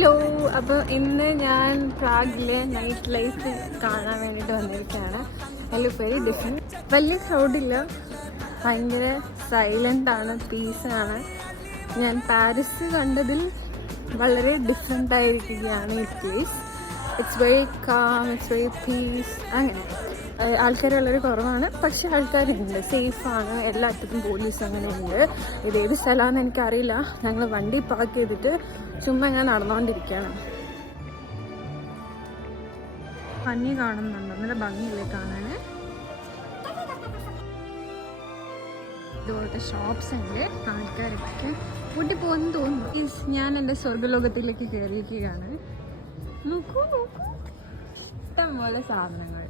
Hello, അപ്പോൾ ഇന്ന് ഞാൻ പ്രാഗിലെ നൈറ്റ് ലൈഫ് കാണാൻ വേണ്ടിയിട്ട് വന്നിരിക്കുകയാണ്. അതിൽ വെരി ഡിഫറെൻറ്റ്, വലിയ ക്രൗഡില്ല, ഭയങ്കര സൈലൻ്റ് ആണ്, പീസാണ്. ഞാൻ പാരീസ് കണ്ടതിൽ വളരെ ഡിഫറെൻ്റ് ആയിരിക്കുകയാണ് ഈ place. It's very calm, it's very peace. അങ്ങനെ ആൾക്കാർ വളരെ കുറവാണ്, പക്ഷെ ആൾക്കാരുണ്ട്, സേഫാണ്, എല്ലാ അറ്റത്തും പോലീസ് അങ്ങനെ ഉണ്ട്. ഇതേത് സ്ഥലമാണെന്ന് എനിക്കറിയില്ല. ഞങ്ങൾ വണ്ടി പാർക്ക് ചെയ്തിട്ട് ചുമ്മാ ഞാൻ നടന്നുകൊണ്ടിരിക്കുകയാണ്. ഭംഗി കാണുന്നുണ്ടോ? നല്ല ഭംഗിയില്ലേ കാണാൻ. ഇതുപോലത്തെ ഷോപ്സ് ഉണ്ട്, ആൾക്കാരൊക്കെ കൂട്ടി പോകുന്നു തോന്നുന്നു. ഞാൻ എൻ്റെ സ്വർഗ്ഗലോകത്തിലേക്ക് കയറിയിരിക്കുകയാണ്. നോക്കൂ നോക്കൂ, ഇഷ്ടം പോലെ സാധനങ്ങൾ.